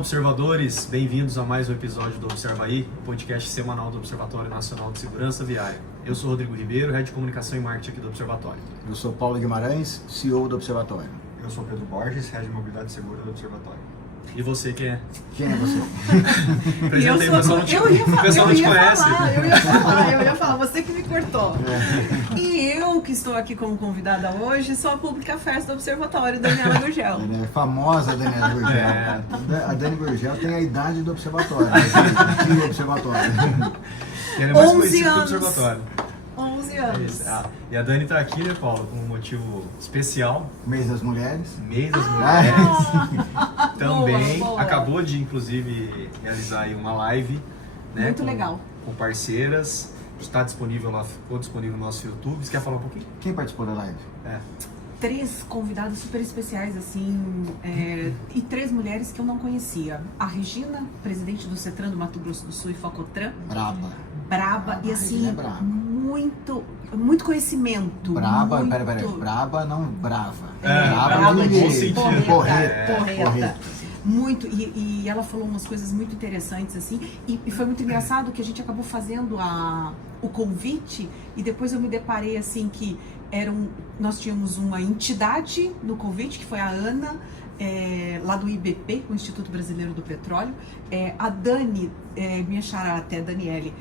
observadores, bem-vindos a mais um episódio do Observaí, podcast semanal do Observatório Nacional de Segurança Viária. Eu sou Rodrigo Ribeiro, Head de Comunicação e Marketing aqui do Observatório. Eu sou Paulo Guimarães, CEO do Observatório. Eu sou Pedro Borges, Head de Mobilidade Segura do Observatório. E você, quem é? Quem é você? Apresentei, o pessoal não te conhece. Eu ia falar, você que me cortou. E eu que estou aqui como convidada hoje sou a Pública Affairs do Observatório, Daniela Gurgel. É famosa Daniela Gurgel. É. A Dani Gurgel tem a idade do Observatório. Do Observatório. Ele é mais 11 conhecido anos. do Observatório. 11 É anos. isso. E a Dani está aqui, né, Paulo, com um motivo especial. Mês das Mulheres. Mês das Mulheres. Também boa. Acabou de, inclusive, realizar aí uma live, né? Muito legal. Com parceiras. Está disponível lá, ficou disponível no nosso YouTube. Você quer falar um pouquinho? Quem participou da live? 3 convidadas super especiais, assim, e 3 mulheres que eu não conhecia. A Regina, presidente do CETRAN do Mato Grosso do Sul e Focotran. Braba, e assim, Regina é braba. muito conhecimento. Braba, muito... peraí. Braba, não brava. Braba no bom de sentido. porreta. Muito, e ela falou umas coisas muito interessantes, assim, e foi muito engraçado que a gente acabou fazendo o convite, e depois eu me deparei, assim, que nós tínhamos uma entidade no convite, que foi a Ana, lá do IBP, o Instituto Brasileiro do Petróleo, a Dani, minha xará até, Daniele,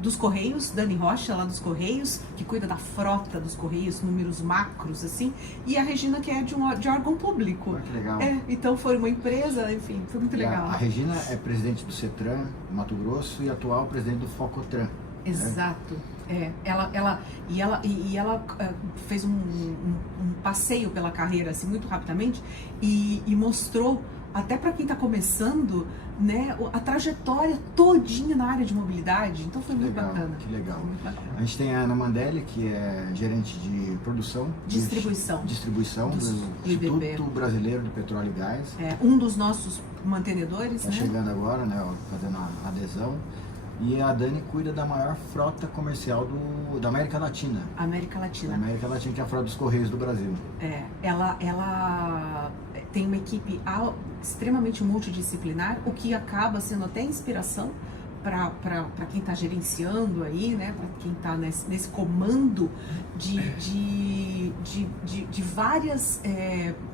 dos Correios, Dani Rocha, lá dos Correios, que cuida da frota dos Correios, números macros, assim, e a Regina, que é de órgão público. Que legal. Então foi uma empresa, enfim, foi muito legal. A Regina é presidente do CETRAN, Mato Grosso, e atual presidente do Focotran. Exato. Ela fez um passeio pela carreira, assim, muito rapidamente, e mostrou, até para quem está começando, né, a trajetória todinha na área de mobilidade. Então foi muito bacana. Que legal. Muito bacana. A gente tem a Ana Mandelli, que é gerente de produção. Distribuição do IBP. Instituto Brasileiro do Petróleo e Gás. Um dos nossos mantenedores, Está né? chegando agora, né, fazendo a adesão. E a Dani cuida da maior frota comercial da América Latina. América Latina. Da América Latina, que é a frota dos Correios do Brasil. Ela tem uma equipe extremamente multidisciplinar, o que acaba sendo até inspiração para quem está gerenciando aí, né, para quem está nesse comando de várias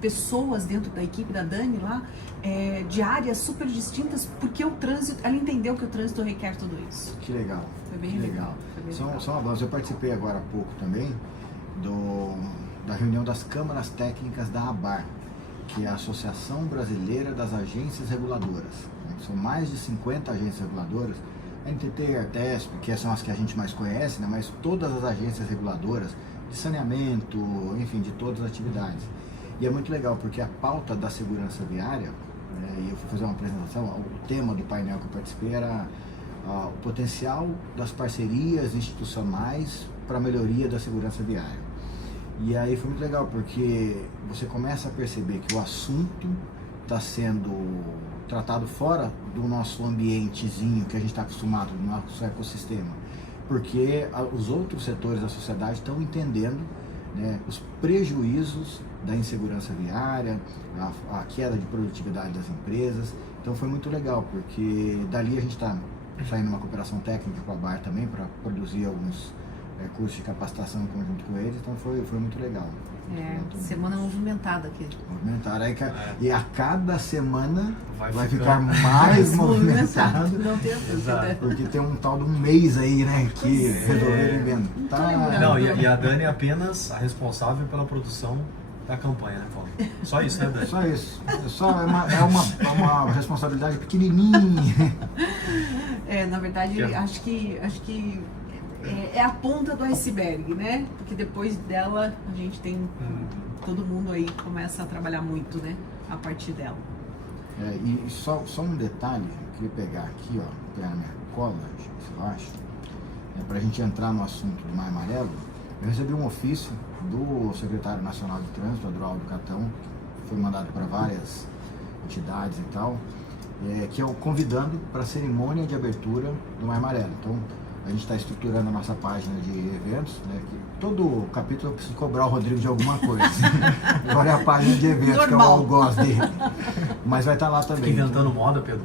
pessoas dentro da equipe da Dani lá, de áreas super distintas, porque o trânsito, ela entendeu que o trânsito requer tudo isso. Que legal. Foi bem que legal. Só um avanço. Eu participei agora há pouco também da reunião das câmaras técnicas da ABAR, que é a Associação Brasileira das Agências Reguladoras. São mais de 50 agências reguladoras, a NTT, a Artesp, que são as que a gente mais conhece, né? Mas todas as agências reguladoras de saneamento, enfim, de todas as atividades. E é muito legal, porque a pauta da segurança viária, e eu fui fazer uma apresentação, o tema do painel que eu participei era o potencial das parcerias institucionais para a melhoria da segurança viária. E aí foi muito legal, porque você começa a perceber que o assunto está sendo tratado fora do nosso ambientezinho que a gente está acostumado, do nosso ecossistema, porque os outros setores da sociedade estão entendendo, né, os prejuízos da insegurança viária, a queda de produtividade das empresas. Então foi muito legal, porque dali a gente está saindo uma cooperação técnica com a ABAR também para produzir alguns cursos de capacitação em conjunto com eles, então foi muito legal. Semana movimentada aqui. Movimentada. E a cada semana vai ficar ficando mais movimentado. Não tem dúvida. Porque tem um tal de um mês aí, né, que resolveram inventar. Não, e a Dani é apenas a responsável pela produção da campanha, né, Paulo? Só isso, né, Dani? Só isso. É uma responsabilidade pequenininha. Na verdade, acho que é a ponta do iceberg, né? Porque depois dela a gente tem todo mundo aí começa a trabalhar muito, né? A partir dela. E só um detalhe, eu queria pegar aqui, pegar na minha cola, eu acho, para a gente entrar no assunto do Mar Amarelo. Eu recebi um ofício do secretário nacional de trânsito, Adroaldo Catão, que foi mandado para várias entidades e tal, que é o convidando para a cerimônia de abertura do Mar Amarelo. Então, A gente está estruturando a nossa página de eventos, né? Que todo capítulo eu preciso cobrar o Rodrigo de alguma coisa. Agora é a página de eventos, Normal. que eu gosto dele. Mas vai estar lá também. Fica inventando moda, Pedro.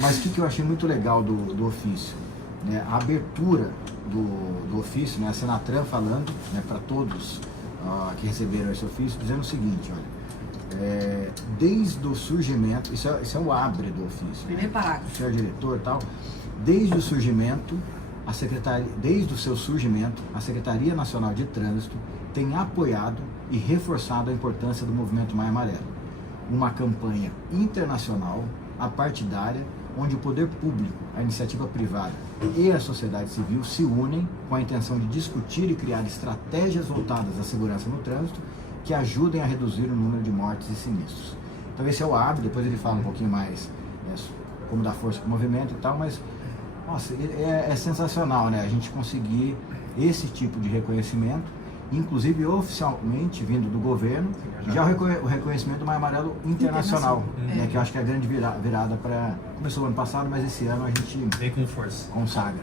Mas o que eu achei muito legal do ofício? Né? A abertura do ofício, né? A Senatran falando, né, para todos que receberam esse ofício, dizendo o seguinte, olha, desde o surgimento, isso é o abre do ofício. Primeiro parágrafo. O senhor diretor e tal, desde o surgimento, desde o seu surgimento, a Secretaria Nacional de Trânsito tem apoiado e reforçado a importância do Movimento Maio Amarelo, uma campanha internacional, apartidária, onde o poder público, a iniciativa privada e a sociedade civil se unem com a intenção de discutir e criar estratégias voltadas à segurança no trânsito que ajudem a reduzir o número de mortes e sinistros. Então esse é o abre, depois ele fala um pouquinho mais como dar força para o movimento e tal, mas nossa, é sensacional, né? A gente conseguir esse tipo de reconhecimento, inclusive oficialmente vindo do governo, já o reconhecimento do Maio Amarelo internacional, né? Que eu acho que é a grande virada para... Começou o ano passado, mas esse ano a gente vem com força, consagra.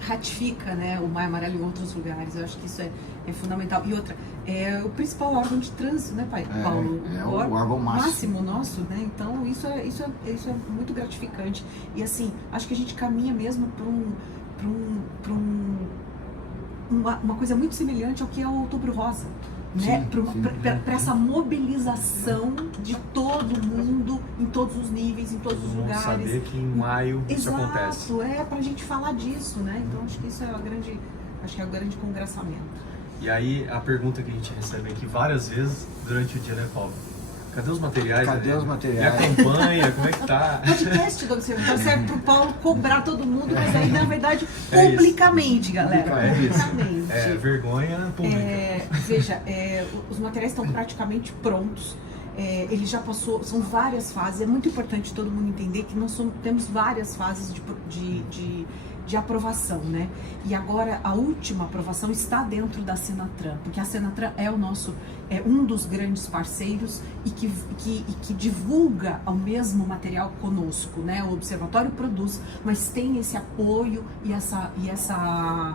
Ratifica, né, o Maio Amarelo em outros lugares. Eu acho que isso é fundamental. E outra, é o principal órgão de trânsito, né, Paulo? É o órgão máximo nosso, né? Então isso é muito gratificante. E assim, acho que a gente caminha mesmo para uma coisa muito semelhante ao que é o Outubro Rosa, né? Para essa mobilização de todo mundo, em todos os níveis, em todos os lugares. Saber que em maio isso acontece. Exato, para a gente falar disso, né? Então acho que isso é o grande congraçamento. E aí a pergunta que a gente recebe aqui várias vezes durante o dia, né, Paulo? Cadê os materiais? Cadê os materiais? E a campanha, como é que tá? Podcast do Observatório serve pro Paulo cobrar todo mundo, mas aí, na verdade, publicamente, galera. Publicamente. Vergonha pública. Veja, os materiais estão praticamente prontos. Ele já passou, são várias fases. É muito importante todo mundo entender que nós temos várias fases de aprovação, né? E agora a última aprovação está dentro da Senatran, porque a Senatran é um dos grandes parceiros e que divulga o mesmo material conosco, né? O Observatório produz, mas tem esse apoio e essa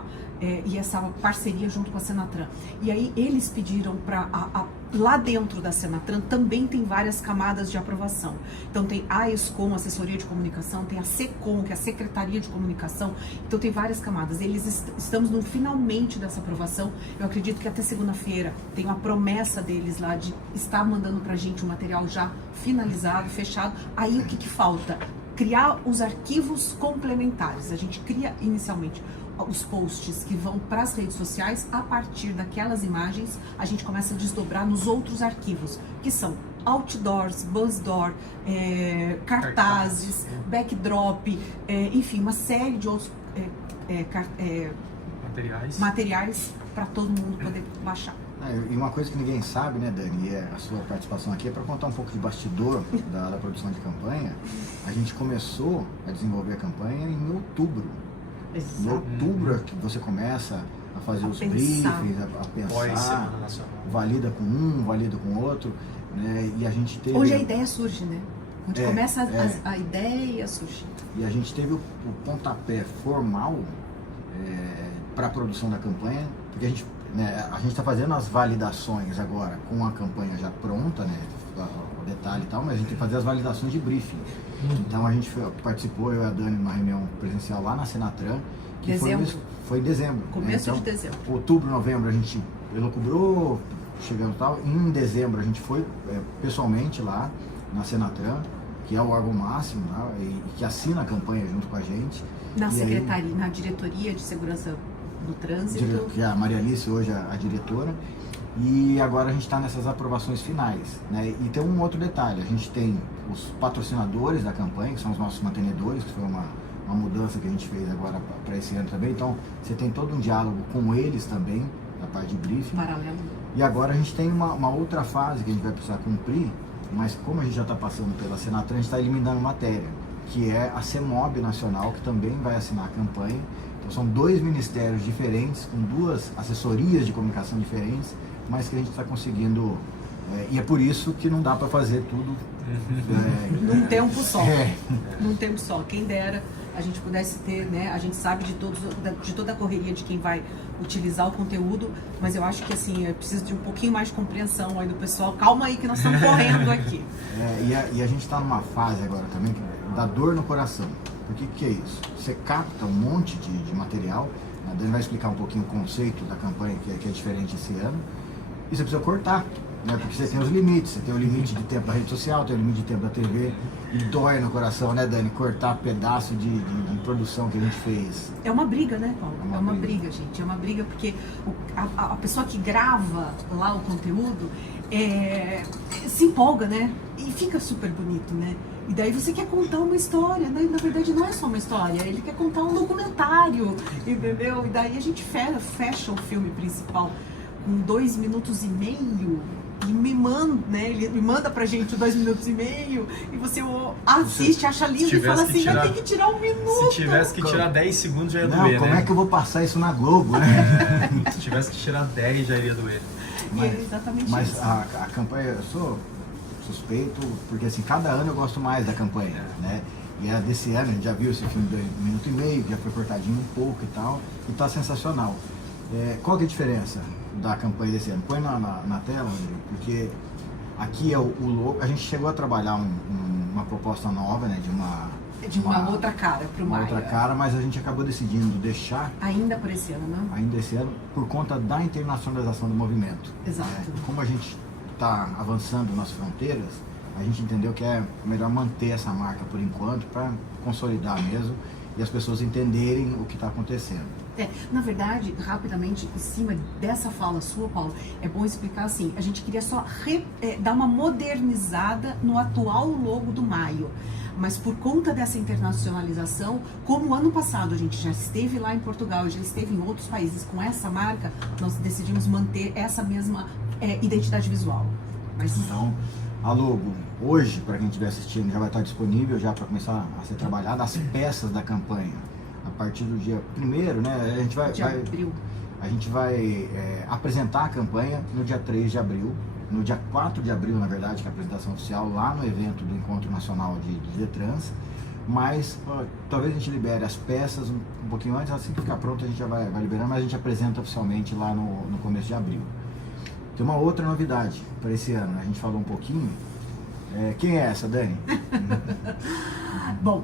parceria junto com a Senatran. E aí eles pediram para lá dentro da Senatran também tem várias camadas de aprovação. Então tem a ESCOM, Assessoria de Comunicação, tem a SECOM, que é a Secretaria de Comunicação. Então tem várias camadas. Estamos no finalmente dessa aprovação. Eu acredito que até segunda-feira tem uma promessa deles lá de estar mandando pra gente um material já finalizado, fechado. Aí o que falta? Criar os arquivos complementares. A gente cria inicialmente os posts que vão para as redes sociais. A partir daquelas imagens, a gente começa a desdobrar nos outros arquivos, que são outdoors, buzzdoor, cartazes, backdrop, enfim, uma série de outros materiais para todo mundo poder baixar. E uma coisa que ninguém sabe, né, Dani, a sua participação aqui é para contar um pouco de bastidor da produção de campanha. A gente começou a desenvolver a campanha em outubro. Exato. Em outubro é que você começa a fazer os briefings, a pensar, valida com um, valida com outro, né? E a gente teve... Onde a ideia surge, né? Onde começa a ideia surge. E a gente teve o pontapé formal para a produção da campanha, porque a gente está fazendo as validações agora com a campanha já pronta, né? O detalhe e tal, mas a gente tem que fazer as validações de briefing. Então a gente participou, eu e a Dani, numa reunião presencial lá na Senatran, que foi em dezembro. Começo de dezembro. Outubro, novembro a gente elucubrou, chegando e tal. Em dezembro a gente foi pessoalmente lá na Senatran, que é o órgão máximo, né, e que assina a campanha junto com a gente. Na secretaria, na diretoria de segurança do trânsito. Que é a Maria Alice, hoje a diretora. E agora a gente está nessas aprovações finais, né? E tem um outro detalhe, a gente tem os patrocinadores da campanha, que são os nossos mantenedores, que foi uma mudança que a gente fez agora para esse ano também. Então, você tem todo um diálogo com eles também, na parte de briefing. Paralelo. E agora a gente tem uma outra fase que a gente vai precisar cumprir, mas como a gente já está passando pela Senatran, a gente está eliminando matéria, que é a CEMOB Nacional, que também vai assinar a campanha. Então, são 2 ministérios diferentes, com 2 assessorias de comunicação diferentes, mas que a gente está conseguindo, e é por isso que não dá para fazer tudo num tempo só. Num tempo só. Quem dera a gente pudesse ter, né, a gente sabe de toda a correria de quem vai utilizar o conteúdo, mas eu acho que assim, eu preciso de um pouquinho mais de compreensão aí do pessoal. Calma aí que nós estamos correndo aqui. E a gente está numa fase agora também da dor no coração. Por que é isso? Você capta um monte de material, a Dani vai explicar um pouquinho o conceito da campanha que é diferente esse ano, e você precisa cortar, né? Porque você tem os limites, você tem o limite de tempo da rede social, tem o limite de tempo da TV, e dói no coração, né, Dani? Cortar pedaço de produção que a gente fez. É uma briga, né, Paulo? É uma briga, gente. É uma briga porque a pessoa que grava lá o conteúdo se empolga, né? E fica super bonito, né? E daí você quer contar uma história, né? Na verdade não é só uma história, ele quer contar um documentário, entendeu? E daí a gente fecha o filme principal com 2 minutos e meio e me manda, né? Ele me manda pra gente 2 minutos e meio e você assiste, acha lindo e fala assim, vai ter que tirar 1 minuto. Se tivesse que tirar 10 segundos já ia doer, né? Como é que eu vou passar isso na Globo, né? Se tivesse que tirar 10 já iria doer. Mas a campanha, eu sou suspeito, porque assim, cada ano eu gosto mais da campanha, né? E a desse ano, a gente já viu esse filme de 1 minuto e meio, já foi cortadinho um pouco e tal, e tá sensacional. Qual que é a diferença da campanha desse ano? Põe na tela, Rodrigo, porque aqui é o logo, a gente chegou a trabalhar uma proposta nova, né? De uma outra cara pro Maio. Uma outra cara, mas a gente acabou decidindo deixar... Ainda por esse ano, não? Ainda esse ano, por conta da internacionalização do movimento. Exato. Como a gente está avançando nas fronteiras, a gente entendeu que é melhor manter essa marca por enquanto para consolidar mesmo e as pessoas entenderem o que está acontecendo. Na verdade, rapidamente, em cima dessa fala sua, Paulo, é bom explicar assim, a gente queria só dar uma modernizada no atual logo do Maio, mas por conta dessa internacionalização, como ano passado a gente já esteve lá em Portugal, já esteve em outros países com essa marca, nós decidimos manter essa mesma identidade visual. Então, a logo, hoje, para quem estiver assistindo, já vai estar disponível já para começar a ser trabalhada as peças da campanha. A partir do dia 1º, né, a gente vai apresentar a campanha no dia 3 de abril, no dia 4 de abril, na verdade, que é a apresentação oficial, lá no evento do Encontro Nacional de Detrans, mas talvez a gente libere as peças um pouquinho antes, assim que ficar pronto a gente já vai liberando, mas a gente apresenta oficialmente lá no começo de abril. Tem uma outra novidade para esse ano, a gente falou um pouquinho. Quem é essa, Dani? Bom,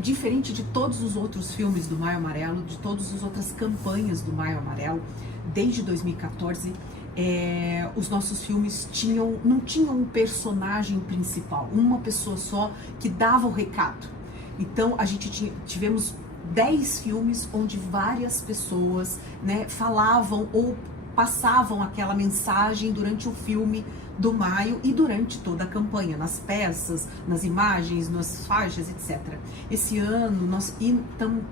diferente de todos os outros filmes do Maio Amarelo, de todas as outras campanhas do Maio Amarelo, desde 2014, os nossos filmes não tinham um personagem principal, uma pessoa só que dava o recado. Então, a gente tivemos 10 filmes onde várias pessoas, né, falavam ou passavam aquela mensagem durante o filme do Maio e durante toda a campanha, nas peças, nas imagens, nas faixas, etc. Esse ano nós estamos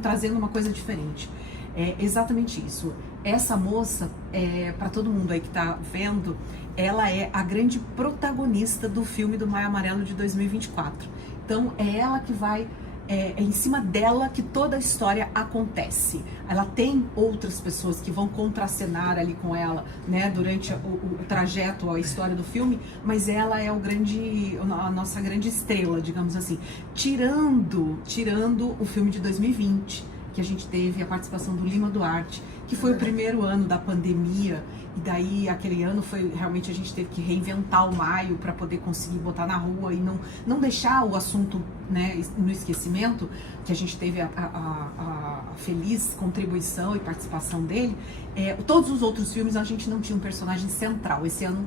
trazendo uma coisa diferente. É exatamente isso. Essa moça, para todo mundo aí que está vendo, ela é a grande protagonista do filme do Maio Amarelo de 2024. Então é ela que vai... É em cima dela que toda a história acontece. Ela tem outras pessoas que vão contracenar ali com ela, né, durante o trajeto, a história do filme, mas ela é a nossa grande estrela, digamos assim. Tirando o filme de 2020, que a gente teve a participação do Lima Duarte, que foi o primeiro ano da pandemia, e daí aquele ano foi realmente a gente teve que reinventar o Maio para poder conseguir botar na rua e não deixar o assunto, né, no esquecimento, que a gente teve a feliz contribuição e participação dele. Todos os outros filmes a gente não tinha um personagem central. Esse ano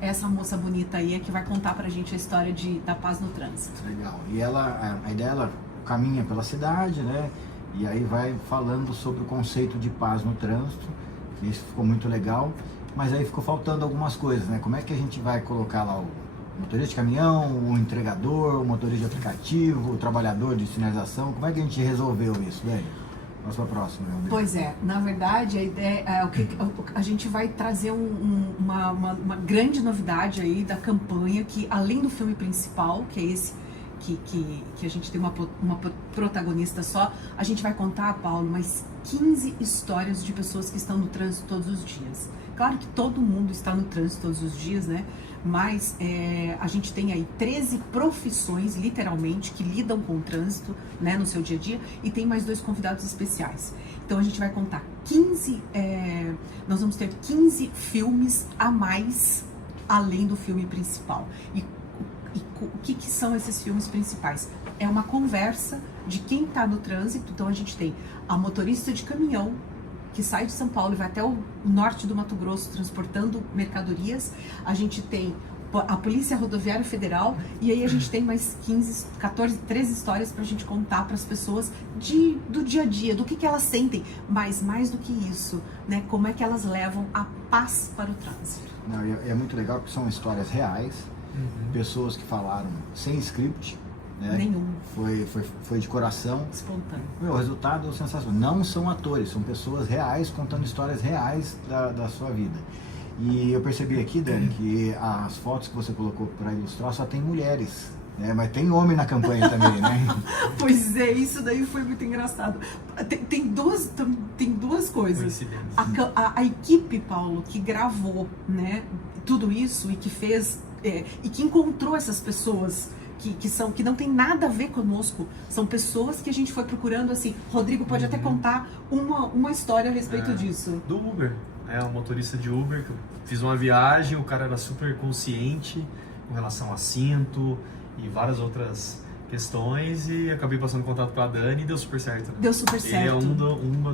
essa moça bonita aí é que vai contar pra gente a história da paz no trânsito. Legal. E a ideia, ela caminha pela cidade, né? E aí vai falando sobre o conceito de paz no trânsito. Isso ficou muito legal, mas aí ficou faltando algumas coisas, né? Como é que a gente vai colocar lá o motorista de caminhão, o entregador, o motorista de aplicativo, o trabalhador de sinalização? Como é que a gente resolveu isso, velho? Vamos para a próxima. Pois na verdade a ideia a gente vai trazer uma grande novidade aí da campanha, que além do filme principal, que é esse que a gente tem uma protagonista só, a gente vai contar, Paulo, mais 15 histórias de pessoas que estão no trânsito todos os dias. Claro que todo mundo está no trânsito todos os dias, né? Mas a gente tem aí 13 profissões, literalmente, que lidam com o trânsito, né, no seu dia a dia, e tem mais 2 convidados especiais. Então a gente vai contar 15, nós vamos ter 15 filmes a mais, além do filme principal. E o que são esses filmes principais? É uma conversa de quem está no trânsito. Então a gente tem a motorista de caminhão, que sai de São Paulo e vai até o norte do Mato Grosso transportando mercadorias. A gente tem a Polícia Rodoviária Federal, e aí a gente tem mais 15, 14, 13 histórias pra gente contar para as pessoas do dia a dia, do que elas sentem, mas mais do que isso, né, como é que elas levam a paz para o trânsito. Não, é muito legal porque são histórias reais, pessoas que falaram sem script, né? Nenhum. Foi de coração. Espontâneo. O resultado é sensacional. Não são atores, são pessoas reais contando histórias reais da sua vida. E eu percebi aqui, Dani, que as fotos que você colocou para ilustrar só tem mulheres, né? Mas tem homem na campanha também, né? Pois é, isso daí foi muito engraçado. Tem duas coisas. A equipe, Paulo, que gravou, né, tudo isso e que fez, e que encontrou essas pessoas que não tem nada a ver conosco, são pessoas que a gente foi procurando, assim. Rodrigo pode até contar uma história a respeito disso. Do Uber. Um motorista de Uber, que eu fiz uma viagem, o cara era super consciente com relação a cinto e várias outras questões, e acabei passando contato com a Dani e deu super certo. Né? Deu super certo.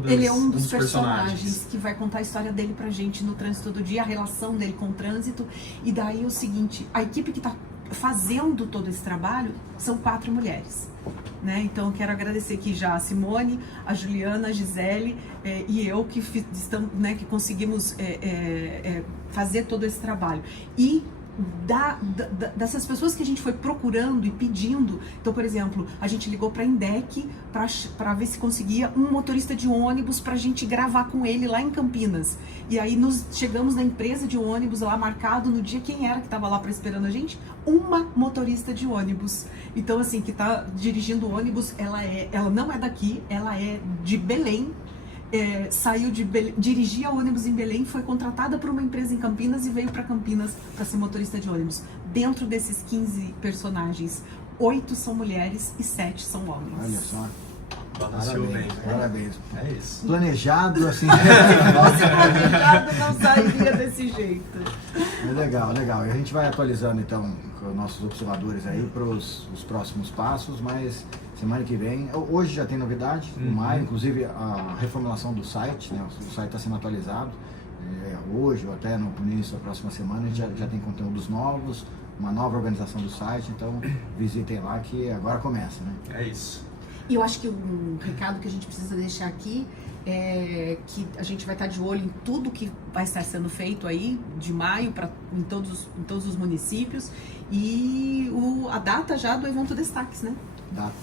Ele é um dos personagens que vai contar a história dele pra gente no trânsito do dia, a relação dele com o trânsito. E daí é o seguinte, a equipe que tá fazendo todo esse trabalho são 4 mulheres, né? Então quero agradecer aqui já a Simone, a Juliana, a Gisele e eu que estamos, né, que conseguimos fazer todo esse trabalho. E dessas pessoas que a gente foi procurando e pedindo, então, por exemplo, a gente ligou para a Indec para ver se conseguia um motorista de ônibus para a gente gravar com ele lá em Campinas. E aí chegamos na empresa de ônibus lá marcado no dia, quem era que estava lá esperando a gente? Uma motorista de ônibus. Então, assim, que está dirigindo o ônibus, ela não é daqui, ela é de Belém. Saiu de Belém, dirigia ônibus em Belém, foi contratada por uma empresa em Campinas e veio para Campinas para ser motorista de ônibus. Dentro desses 15 personagens, 8 são mulheres e 7 são homens. Olha só. Balanceou bem. Parabéns. É isso. Planejado, assim. Se fosse planejado, não sairia desse jeito. Legal, legal. E a gente vai atualizando, então, com os nossos observadores aí para os próximos passos, mas semana que vem, hoje já tem novidade, em maio, inclusive a reformulação do site, né? O site está sendo atualizado, hoje ou até no início da próxima semana, a gente já tem conteúdos novos, uma nova organização do site, então visitem lá que agora começa, né? É isso. E eu acho que um recado que a gente precisa deixar aqui é que a gente vai estar de olho em tudo que vai estar sendo feito aí de maio em todos os municípios, e a data já do evento Destaques, né?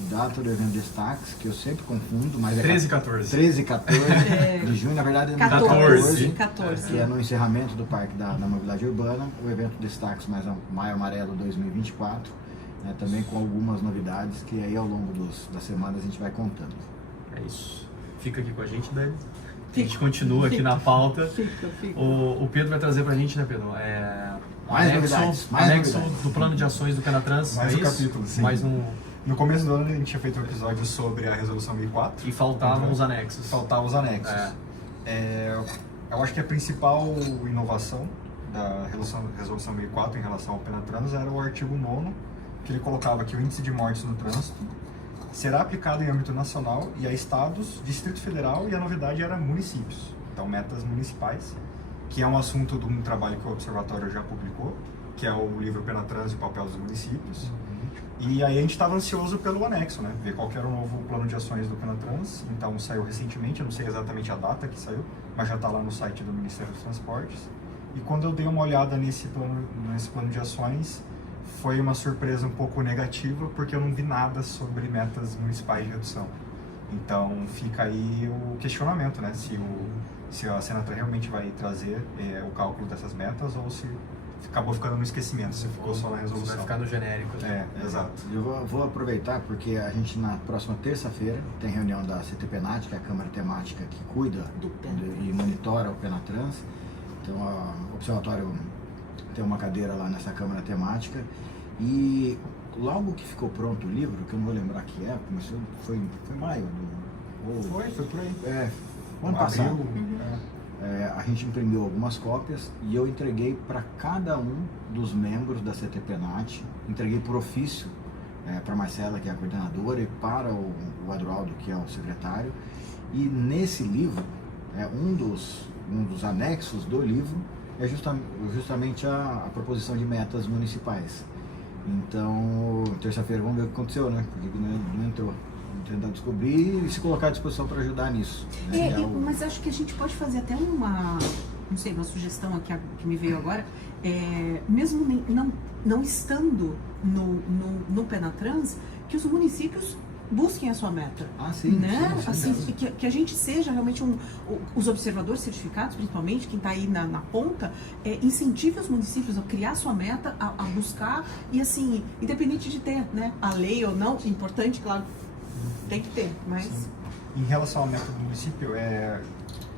Data do evento Destaques, que eu sempre confundo, mas é 13 e 14. 13 e 14 de junho, na verdade é no 14. Que é no encerramento do Parque da Mobilidade Urbana, o evento Destaques Maio Amarelo 2024, né, também com algumas novidades que aí ao longo das semanas a gente vai contando. É isso. Fica aqui com a gente, Dani. A gente continua aqui na pauta. Fica. O Pedro vai trazer pra gente, né, Pedro? Mais anexo novidades. do plano de ações do Penatrans. Mais um capítulo, sim. Mais um. No começo do ano a gente tinha feito um episódio sobre a Resolução 1004. E faltavam os anexos. Faltavam os anexos. Eu acho que a principal inovação da Resolução 1004 em relação ao Penatrans era o artigo 9º, que ele colocava que o índice de mortes no trânsito será aplicado em âmbito nacional e a estados, Distrito Federal, e a novidade era municípios. Então, metas municipais, que é um assunto de um trabalho que o Observatório já publicou, que é o livro Penatrans e o papel dos municípios. E aí a gente estava ansioso pelo anexo, né? Ver qual que era o novo plano de ações do Penatrans. Então saiu recentemente, eu não sei exatamente a data que saiu, mas já está lá no site do Ministério dos Transportes. E quando eu dei uma olhada nesse plano de ações, foi uma surpresa um pouco negativa, porque eu não vi nada sobre metas municipais de redução. Então fica aí o questionamento, né? Se a Senatra realmente vai trazer o cálculo dessas metas ou se acabou ficando no esquecimento, você ficou só na Vai resolução. ficar no genérico. Né? Exato. Eu vou aproveitar porque a gente na próxima terça-feira tem reunião da CTPNAT, que é a Câmara Temática que cuida e monitora o Penatrans. Então o Observatório tem uma cadeira lá nessa Câmara Temática e logo que ficou pronto o livro, que eu não vou lembrar que época, mas foi maio. Foi por aí. Ano passado. Abril. A gente imprimiu algumas cópias e eu entreguei para cada um dos membros da CTPNAT, entreguei por ofício para a Marcela, que é a coordenadora, e para o Adroaldo, que é o secretário. E nesse livro, um dos anexos do livro é justamente a proposição de metas municipais. Então, terça-feira vamos ver o que aconteceu, né? Porque não entrou. Tentar descobrir e se colocar à disposição para ajudar nisso. Né? Mas acho que a gente pode fazer até uma sugestão aqui que me veio agora, mesmo não estando no Penatrans, que os municípios busquem a sua meta. Sim. Né? Sim, assim, que a gente seja realmente os observadores certificados, principalmente, quem está aí na ponta, incentive os municípios a criar sua meta, a buscar, e assim, independente de ter, né, a lei ou não, importante, claro, tem que ter, mas... Sim. Em relação ao método do município,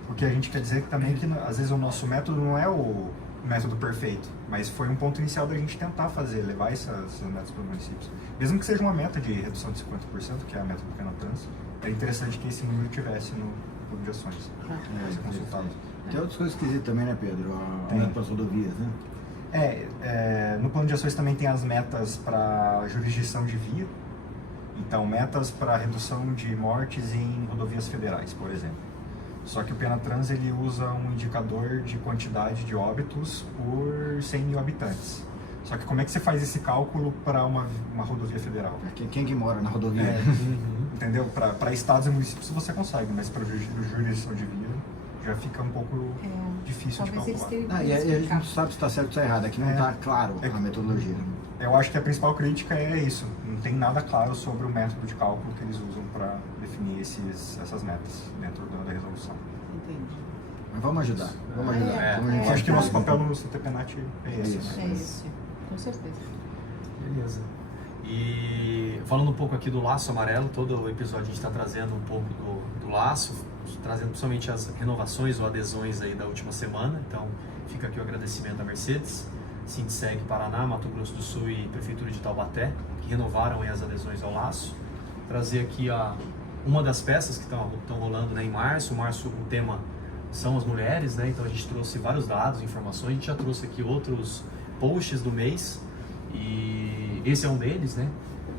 o que a gente quer dizer também é que às vezes o nosso método não é o método perfeito, mas foi um ponto inicial da gente tentar levar essas metas para os municípios. Mesmo que seja uma meta de redução de 50%, que é a meta do Penatrans, é interessante que esse número tivesse no plano de ações. Vai ser consultado. Tem outras coisas esquisitas também, né, Pedro? A meta para as rodovias, né? No plano de ações também tem as metas para jurisdição de via. Então, metas para redução de mortes em rodovias federais, por exemplo. Só que o Penatrans ele usa um indicador de quantidade de óbitos por 100 mil habitantes. Só que como é que você faz esse cálculo para uma rodovia federal? Quem que mora na rodovia? Entendeu? Para estados e municípios você consegue, mas para jurisdição de via já fica um pouco difícil de calcular. E a gente não sabe se está certo ou está errado, aqui não está claro a metodologia. Eu acho que a principal crítica é isso, não tem nada claro sobre o método de cálculo que eles usam para definir essas metas dentro da resolução. Entendi. Mas vamos ajudar, Eu acho que o nosso papel no CTPNAT é esse. É esse, com certeza. Beleza. E falando um pouco aqui do Laço Amarelo, todo o episódio a gente está trazendo um pouco do Laço, trazendo principalmente as renovações ou adesões aí da última semana. Então fica aqui o agradecimento à Mercedes, Sindiceg Paraná, Mato Grosso do Sul e Prefeitura de Taubaté, que renovaram aí as adesões ao Laço. Trazer aqui uma das peças que estão rolando, né, em março. O tema são as mulheres, né? Então a gente trouxe vários dados, informações. A gente já trouxe aqui outros posts do mês e esse é um deles, né?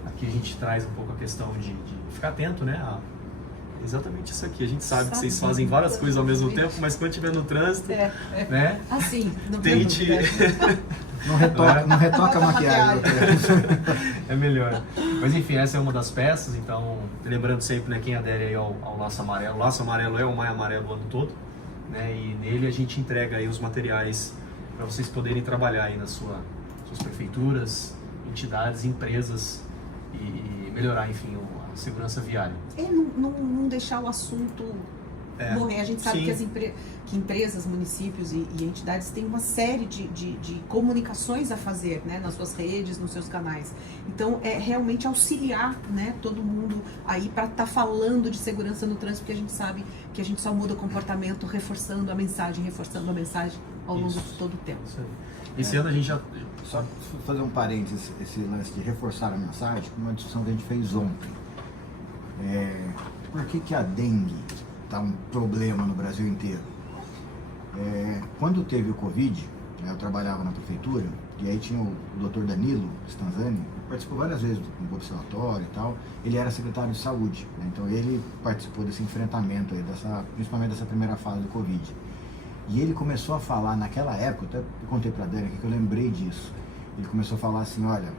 Aqui a gente traz um pouco a questão de ficar atento, né? Exatamente isso aqui. A gente sabe que vocês fazem várias coisas ao mesmo tempo, mas quando estiver no trânsito, né? Assim, tente... Não retoca a maquiagem. É melhor. Mas enfim, essa é uma das peças, então lembrando sempre, né, quem adere aí ao Laço Amarelo. O Laço Amarelo é o Maio Amarelo o ano todo, né? E nele a gente entrega aí os materiais para vocês poderem trabalhar aí nas suas prefeituras, entidades, empresas e melhorar, enfim, a segurança viária. Não deixar o assunto morrer. A gente sabe que empresas, municípios e entidades têm uma série de comunicações a fazer, né, nas suas redes, nos seus canais. Então, é realmente auxiliar, né, todo mundo aí para estar falando de segurança no trânsito, porque a gente sabe que a gente só muda o comportamento reforçando a mensagem ao longo de todo o tempo. Isso aí. Esse ano a gente já... Só fazer um parênteses, esse lance de reforçar a mensagem, uma discussão que a gente fez ontem. Por que a dengue está um problema no Brasil inteiro? Quando teve o Covid, eu trabalhava na prefeitura, e aí tinha o Dr. Danilo Stanzani, participou várias vezes do observatório e tal, ele era secretário de saúde, né? Então ele participou desse enfrentamento aí, principalmente dessa primeira fase do Covid. E ele começou a falar naquela época, até contei para a Dani aqui que eu lembrei disso, ele começou a falar assim, olha,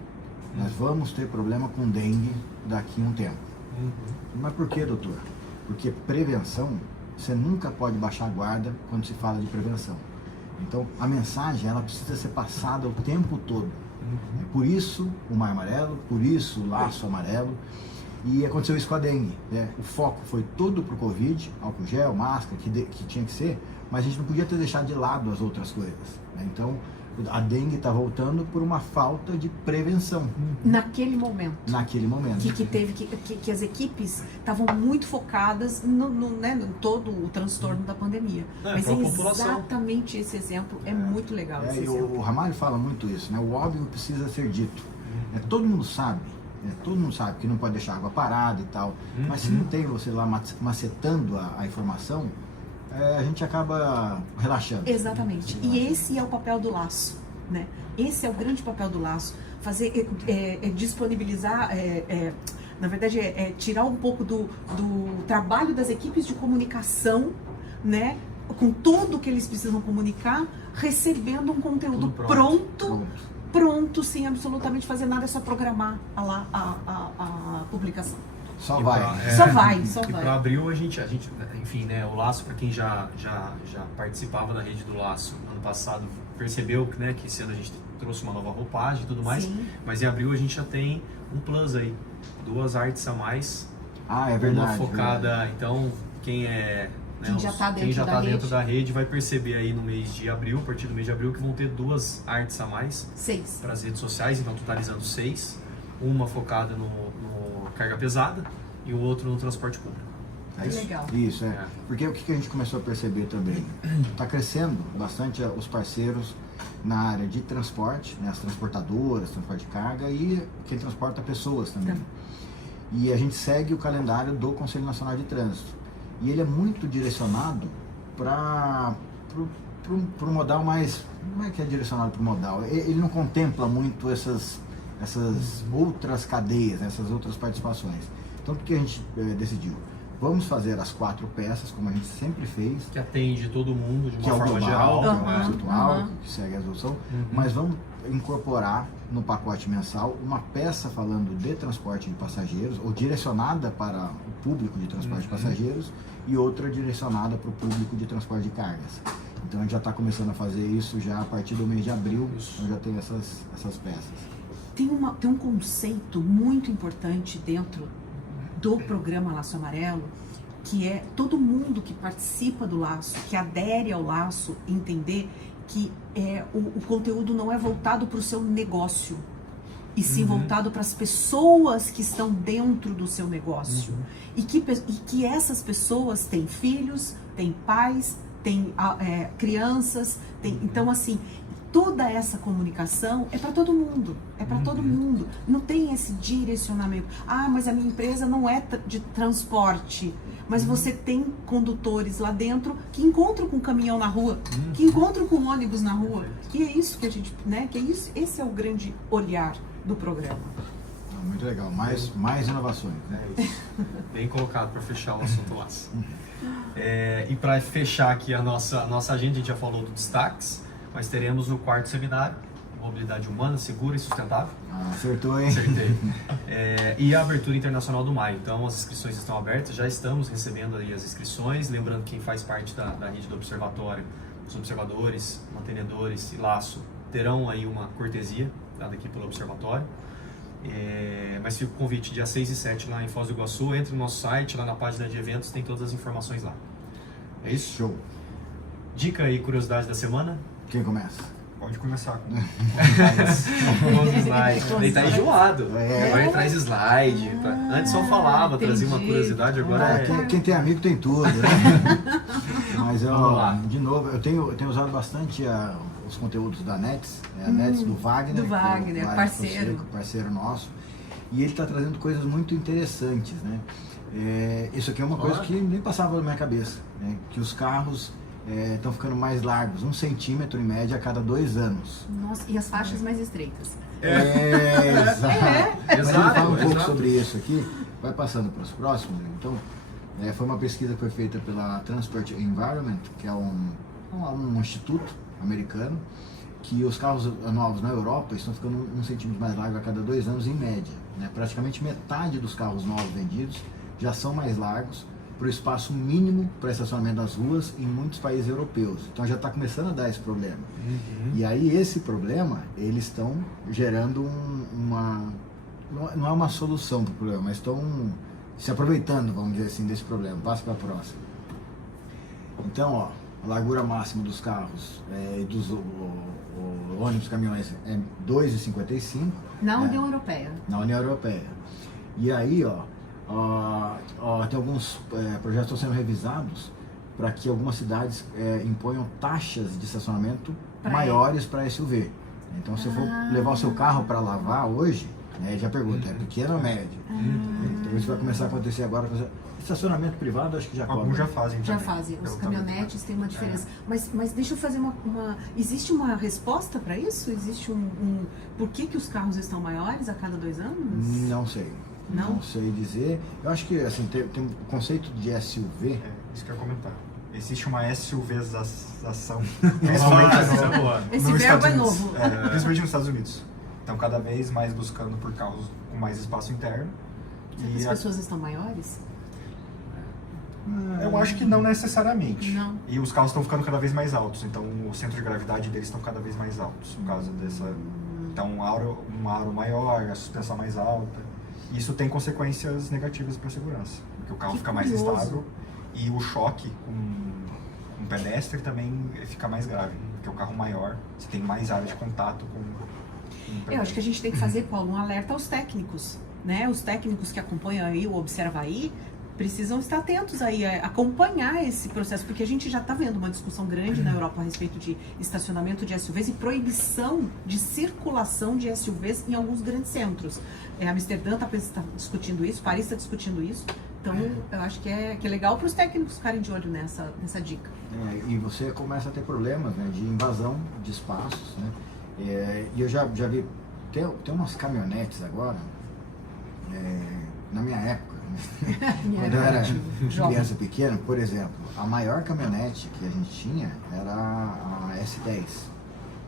nós vamos ter problema com dengue daqui a um tempo. Mas por que, doutor? Porque prevenção, você nunca pode baixar a guarda quando se fala de prevenção. Então, a mensagem, ela precisa ser passada o tempo todo. Por isso, o Maio Amarelo, por isso, o Laço Amarelo. E aconteceu isso com a dengue, né? O foco foi todo pro Covid, álcool gel, máscara, que tinha que ser, mas a gente não podia ter deixado de lado as outras coisas, né? Então, A dengue está voltando por uma falta de prevenção Naquele momento. naquele momento. Que as equipes estavam muito focadas no todo o transtorno da pandemia. Mas pra é população. exatamente esse exemplo, é muito legal esse E exemplo. o Ramalho fala muito isso, né? O óbvio precisa ser dito. Todo mundo sabe, que não pode deixar água parada e tal, mas se não tem você lá macetando a informação, a gente acaba relaxando. Exatamente. E esse é o papel do laço, né? Esse é o grande papel do laço. Fazer, disponibilizar, na verdade, tirar um pouco do trabalho das equipes de comunicação, né? Com tudo que eles precisam comunicar, recebendo um conteúdo Tudo pronto, sem absolutamente fazer nada, é só programar a publicação. Só E vai. Só E vai. para abril a gente, enfim, né, o Laço, para quem já participava da rede do Laço no ano passado, percebeu que, né, que esse ano a gente trouxe uma nova roupagem e tudo mais, Sim. mas em abril a gente já tem um plus aí, 2 artes a mais, É verdade. uma focada, verdade. então quem já tá quem já dentro tá da dentro rede. da rede vai perceber aí no mês de abril, a partir do mês de abril, que vão ter 2 artes a mais 6. para as redes sociais, então totalizando 6, uma focada no carga pesada e o outro no transporte público. Que legal. Isso, É. Porque o que a gente começou a perceber também? Está crescendo bastante os parceiros na área de transporte, né, as transportadoras, transporte de carga e quem transporta pessoas também. E a gente segue o calendário do Conselho Nacional de Trânsito. E ele é muito direcionado para o modal mais... Como é que é direcionado para o modal? Ele não contempla muito essas outras cadeias, essas outras participações. Então, o que a gente decidiu? Vamos fazer as 4 peças, como a gente sempre fez, Que atende todo mundo de que é uma o forma global, geral. que é o né? conceitual, que segue a resolução, mas vamos incorporar no pacote mensal uma peça falando de transporte de passageiros, ou direcionada para o público de transporte de passageiros, e outra direcionada para o público de transporte de cargas. Então a gente já está começando a fazer isso já a partir do mês de abril, então já tem essas peças. Tem um conceito muito importante dentro do programa Laço Amarelo, que é todo mundo que participa do Laço, que adere ao Laço, entender que o conteúdo não é voltado para o seu negócio, e sim voltado para as pessoas que estão dentro do seu negócio. E que essas pessoas têm filhos, têm pais, têm crianças, então assim, toda essa comunicação é para todo mundo, todo mundo. Não tem esse direcionamento. Mas a minha empresa não é de transporte, mas você tem condutores lá dentro que encontram com o caminhão na rua, que encontram com o ônibus na rua, que é isso que a gente, né, que é isso, esse é o grande olhar do programa. Muito legal, mais inovações, né? Bem colocado para fechar o assunto Laço. E para fechar aqui a nossa agenda, a gente já falou dos destaques, mas teremos o 4º seminário, Mobilidade Humana, Segura e Sustentável. Acertou, hein? Acertei. E a abertura internacional do maio. Então as inscrições estão abertas, já estamos recebendo aí as inscrições. Lembrando que quem faz parte da rede do observatório, os observadores, mantenedores e Laço, terão aí uma cortesia dada aqui pelo observatório. Mas fica o convite, dia 6 e 7 lá em Foz do Iguaçu. Entre no nosso site, lá na página de eventos, tem todas as informações lá. É isso? Show. Dica e curiosidade da semana? Quem começa? Pode começar. Com os slides. Ele tá enjoado. É. Agora ele traz slide. Antes só falava, trazia uma entendi. curiosidade, agora Quem tem amigo tem tudo, né? Mas Vamos lá. de novo, eu tenho usado bastante os conteúdos da Nets, a Nets do Wagner. Do Wagner, que é o parceiro. Fonseca, parceiro nosso. E ele está trazendo coisas muito interessantes, né? Isso aqui é uma coisa que nem passava na minha cabeça, né? Que os carros estão ficando mais largos, 1 centímetro em média a cada 2 anos. Nossa, e as faixas mais estreitas. Exato. Mas ele Exato, fala um pouco exato. sobre isso aqui, vai passando para os próximos. Então, foi uma pesquisa que foi feita pela Transport Environment, que é um instituto americano, que os carros novos na Europa estão ficando 1 centímetro mais largos a cada 2 anos em média, né? Praticamente metade dos carros novos vendidos já são mais largos para o espaço mínimo para estacionamento das ruas em muitos países europeus. Então já está começando a dar esse problema. E aí esse problema, eles estão gerando não é uma solução para o problema, mas estão se aproveitando, vamos dizer assim, desse problema. Passa para a próxima. Então, a largura máxima dos carros e dos ônibus, caminhões é 2,55 Na União Europeia. na União Europeia. E aí, tem alguns projetos que estão sendo revisados para que algumas cidades imponham taxas de estacionamento maiores para SUV. Então, se for levar o seu carro para lavar hoje, já pergunta, é pequeno ou médio? Então, isso vai começar a acontecer agora. Estacionamento privado, acho que já Alguns já fazem Já também, fazem. Os pelo caminhonetes têm uma diferença. Mas deixa eu fazer Existe uma resposta para isso? Existe Por que os carros estão maiores a cada 2 anos? Não sei. Não sei dizer. Eu acho que assim, tem um conceito de SUV. Isso que eu ia comentar. Existe uma SUVização. Isso é boa. Esse verbo é novo. Principalmente nos Estados Unidos. Então, cada vez mais buscando por carros com mais espaço interno. Será que as pessoas estão maiores? Eu acho que não necessariamente. Não. E os carros estão ficando cada vez mais altos, então o centro de gravidade deles estão cada vez mais altos, por causa dessa... Então, um aro maior, a suspensão mais alta. Isso tem consequências negativas para a segurança, porque o carro fica mais estável e o choque com um pedestre também fica mais grave, porque o carro maior, você tem mais área de contato com um pedestre. Eu acho que a gente tem que fazer, Paulo, um alerta aos técnicos, né? Os técnicos que acompanham aí o Observa Aí precisam estar atentos aí, acompanhar esse processo, porque a gente já está vendo uma discussão grande na Europa a respeito de estacionamento de SUVs e proibição de circulação de SUVs em alguns grandes centros. Amsterdã está discutindo isso, Paris está discutindo isso, então eu acho que é legal para os técnicos ficarem de olho nessa dica. E você começa a ter problemas, né, de invasão de espaços, né? E eu já vi, tem umas caminhonetes agora, na minha época, quando eu era criança pequena, por exemplo, a maior caminhonete que a gente tinha era a S10.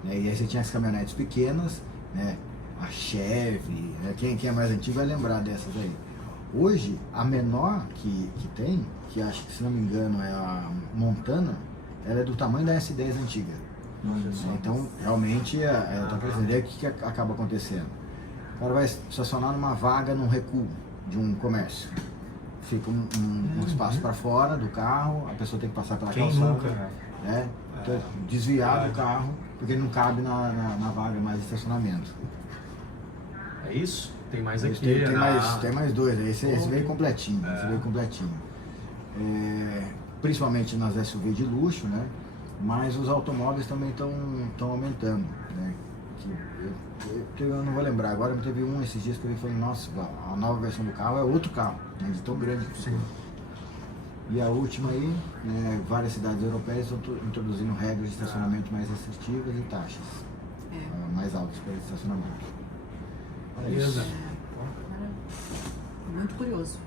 Né? E aí você tinha as caminhonetes pequenas, né? A Chevy, né? Quem é mais antigo vai lembrar dessas aí. Hoje, a menor que tem, que acho que se não me engano é a Montana, ela é do tamanho da S10 antiga. Então, realmente, ela tá crescendo. E aí o que acaba acontecendo? O cara vai estacionar numa vaga, num recuo de um comércio. Fica um espaço para fora do carro, a pessoa tem que passar pela calçada, né? Então, desviar do carro, porque ele não cabe na vaga mais de estacionamento. É isso? Tem mais aqui. Tem mais 2, esse veio completinho. Principalmente nas SUV de luxo, né? Mas os automóveis também estão aumentando, né? Eu não vou lembrar agora, mas teve esses dias que eu vi e falei, nossa, a nova versão do carro é outro carro, né, de tão grande que ficou. E a última aí, várias cidades europeias estão introduzindo regras de estacionamento mais restritivas e taxas mais altas para estacionamento. Beleza. Muito curioso.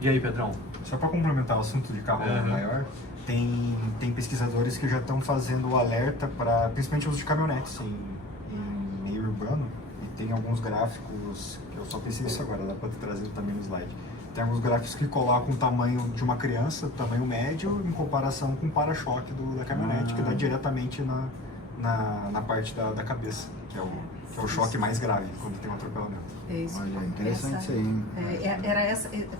E aí, Pedrão? Só para complementar o assunto de carro maior, tem pesquisadores que já estão fazendo o alerta para, principalmente o uso de caminhonetes em meio urbano, e tem alguns gráficos, que eu só pensei isso agora, dá para trazer também no slide. Tem alguns gráficos que colocam o tamanho de uma criança, tamanho médio, em comparação com o para-choque da caminhonete, que dá diretamente na parte da cabeça, que é o choque mais grave quando tem um atropelamento. É isso. Olha, interessante isso aí, hein?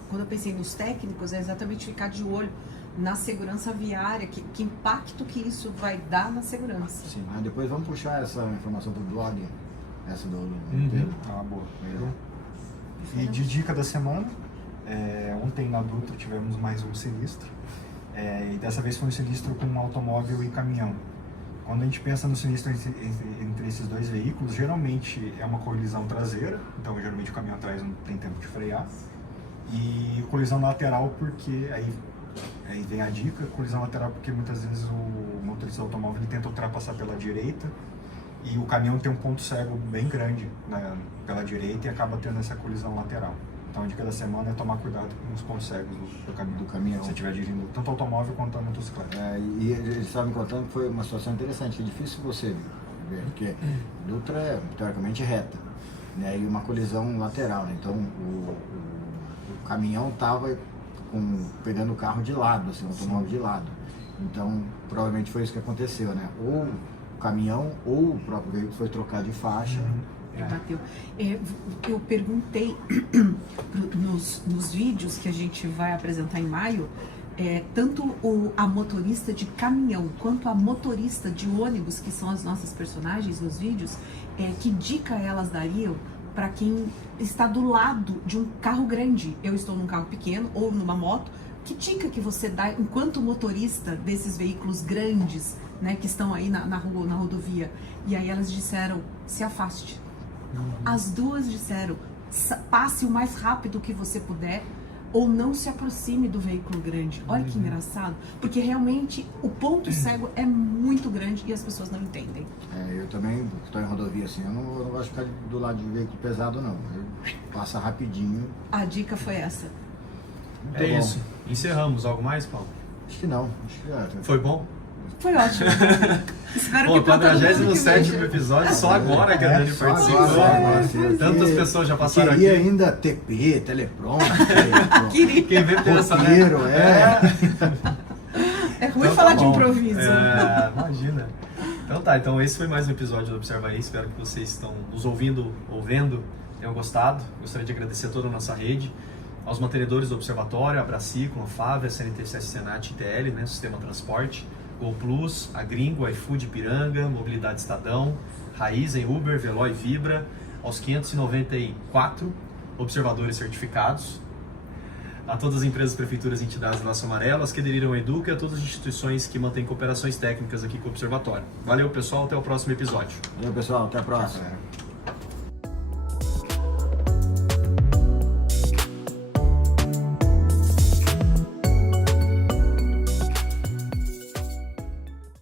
Quando eu pensei nos técnicos, é exatamente ficar de olho na segurança viária, que impacto que isso vai dar na segurança. Sim, depois vamos puxar essa informação para o blog, essa do Pedro. Boa. E de dica da semana, ontem na Dutra tivemos mais um sinistro, e dessa vez foi um sinistro com um automóvel e caminhão. Quando a gente pensa no sinistro entre esses dois veículos, geralmente é uma colisão traseira, então geralmente o caminhão atrás não tem tempo de frear, e colisão lateral porque, aí vem a dica, colisão lateral porque muitas vezes o motorista do automóvel ele tenta ultrapassar pela direita e o caminhão tem um ponto cego bem grande, né, pela direita e acaba tendo essa colisão lateral. Então a dica da semana é tomar cuidado com os pontos cegos do caminhão. Se você estiver dirigindo tanto automóvel quanto a motocicleta. E eles estavam me contando que foi uma situação interessante, que é difícil você ver, porque Dutra é teoricamente reta, né, e uma colisão lateral, né, então o caminhão estava pegando o carro de lado, assim, o automóvel de lado. Então, provavelmente foi isso que aconteceu, né? Ou o caminhão ou o próprio veículo foi trocar de faixa. Bateu. Eu perguntei nos vídeos que a gente vai apresentar em maio, tanto a motorista de caminhão quanto a motorista de ônibus, que são as nossas personagens nos vídeos, que dica elas dariam para quem está do lado de um carro grande? Eu estou num carro pequeno ou numa moto. Que dica que você dá enquanto motorista desses veículos grandes, né, que estão aí na rodovia? E aí elas disseram, se afaste. As duas disseram, passe o mais rápido que você puder, ou não se aproxime do veículo grande. Olha que engraçado, porque realmente o ponto cego é muito grande e as pessoas não entendem. Eu também estou em rodovia assim, eu não gosto de ficar do lado de veículo pesado não, passa rapidinho. A dica foi essa. Muito É bom. isso. Encerramos. Algo mais, Paulo? Acho que não, acho que já. Foi bom? Foi ótimo. Espero Pô, que pra todo mundo que 47º veja. episódio, só agora que a Dani só participou. agora, sim. Tantas pessoas já passaram Queria aqui. ainda TP, teleprompter, Queria. Quem vê pensa, né? roteiro, É ruim Então falar tá de bom. improviso. Imagina. Então tá, então esse foi mais um episódio do Observa aí. Espero que vocês estão nos ouvindo, tenham gostado. Gostaria de agradecer a toda a nossa rede, aos mantenedores do Observatório, a Braciclo, a FAV, a CNTC, Senat, ITL, né, Sistema Transporte, Gol Plus, a Gringo, iFood Ipiranga, Mobilidade Estadão, Raizen, Uber, Veloy, Vibra, aos 594 observadores certificados, a todas as empresas, prefeituras e entidades do Laço Amarelo, as que aderiram ao Educa e a todas as instituições que mantêm cooperações técnicas aqui com o Observatório. Valeu, pessoal, até o próximo episódio. Valeu, pessoal, até a próxima. É.